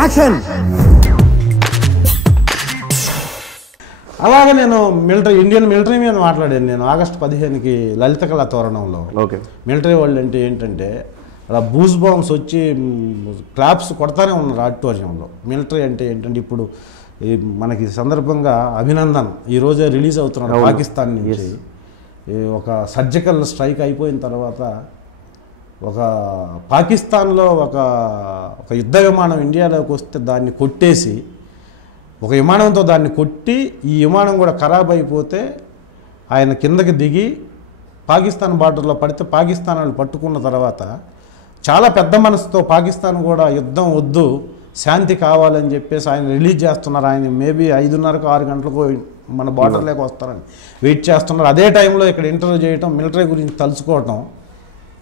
Action. అలాగే నేను Indian military మీద మాట్లాడాను. నేను ఆగస్టు 15కి లలిత కళా తోరణంలో. మిలిటరీ వాళ్ళు అంటే ఏంటంటే అలా బూస్ బాంబ్స్ వచ్చి క్లాప్స్ కొడతానే ఉన్నారు ఆడిటోరియంలో. మిలిటరీ అంటే ఏంటంటే ఇప్పుడు మనకి సందర్భంగా అభినందన్ ఈరోజే రిలీజ్ అవుతున్నాడు పాకిస్తాన్ నుంచి. ఒక సర్జికల్ స్ట్రైక్ అయిపోయిన తర్వాత ఒక పాకిస్తాన్లో ఒక యుద్ధ విమానం ఇండియాలోకి వస్తే దాన్ని కొట్టేసి ఒక విమానంతో దాన్ని కొట్టి ఈ విమానం కూడా ఖరాబ్ అయిపోతే ఆయన కిందకి దిగి పాకిస్తాన్ బార్డర్లో పడితే పాకిస్తాన్ వాళ్ళు పట్టుకున్న తర్వాత చాలా పెద్ద మనసుతో పాకిస్తాన్ కూడా యుద్ధం వద్దు శాంతి కావాలని చెప్పేసి ఆయన రిలీజ్ చేస్తున్నారు. ఆయన మేబీ 5:30కు 6 గంటలకు మన బార్డర్లోకి వస్తారని వెయిట్ చేస్తున్నారు. అదే టైంలో ఇక్కడ ఇంటర్వ్యూ చేయటం, మిలిటరీ గురించి తలుచుకోవటం,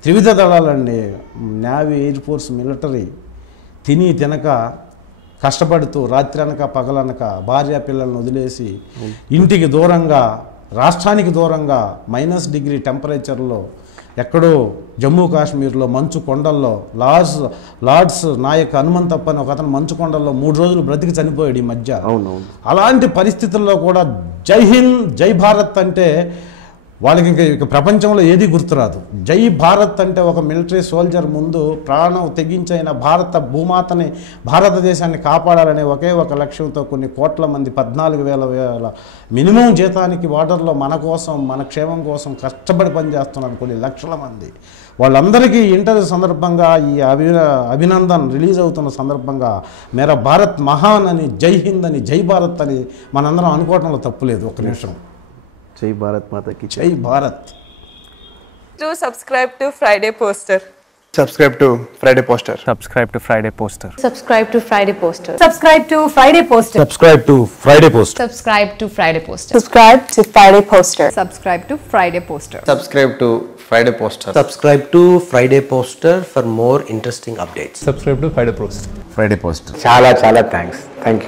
త్రివిధ దళాలండి, నేవీ, ఎయిర్ ఫోర్స్, మిలిటరీ తినక కష్టపడుతూ రాత్రి అనక పగలనక భార్య పిల్లలను వదిలేసి ఇంటికి దూరంగా రాష్ట్రానికి దూరంగా -డిగ్రీ టెంపరేచర్లో ఎక్కడో జమ్మూ కాశ్మీర్లో మంచు కొండల్లో లార్డ్స్ నాయక్ హనుమంతప్ప అని ఒక అతను మంచు కొండల్లో 3 రోజులు బ్రతికి చనిపోయాడు ఈ మధ్య. అలాంటి పరిస్థితుల్లో కూడా జై హింద్ జై భారత్ అంటే వాళ్ళకి ఇంకా ప్రపంచంలో ఏది గుర్తురాదు. జై భారత్ అంటే ఒక మిలిటరీ సోల్జర్ ముందు ప్రాణం తెగించైన భారత భూమాతని భారతదేశాన్ని కాపాడాలనే ఒకే ఒక లక్ష్యంతో కొన్ని కోట్ల మంది 14,000 మినిమం జీతానికి బార్డర్లో మన కోసం మన క్షేమం కోసం కష్టపడి పనిచేస్తున్నారు కొన్ని లక్షల మంది. వాళ్ళందరికీ ఇంటర్వ్యూ సందర్భంగా ఈ అభినందన్ రిలీజ్ అవుతున్న సందర్భంగా మేరా భారత్ మహాన్ అని, జై హింద్ అని, జై భారత్ అని మనందరం అనుకోవడంలో తప్పులేదు. ఒక నిమిషం. జై భారత్ మాతా కీ జై Bharat. Do subscribe to Friday Poster. Subscribe to Friday Poster. Subscribe to Friday Poster. Subscribe to Friday Poster. Subscribe to Friday Poster. Subscribe to Friday Poster. Subscribe to Friday Poster. Subscribe to Friday Poster. Subscribe to Friday Poster. Subscribe to Friday Poster. Subscribe to Friday Poster for more interesting updates. Subscribe to Friday Poster. Friday Poster. చాలా thanks. Thank you.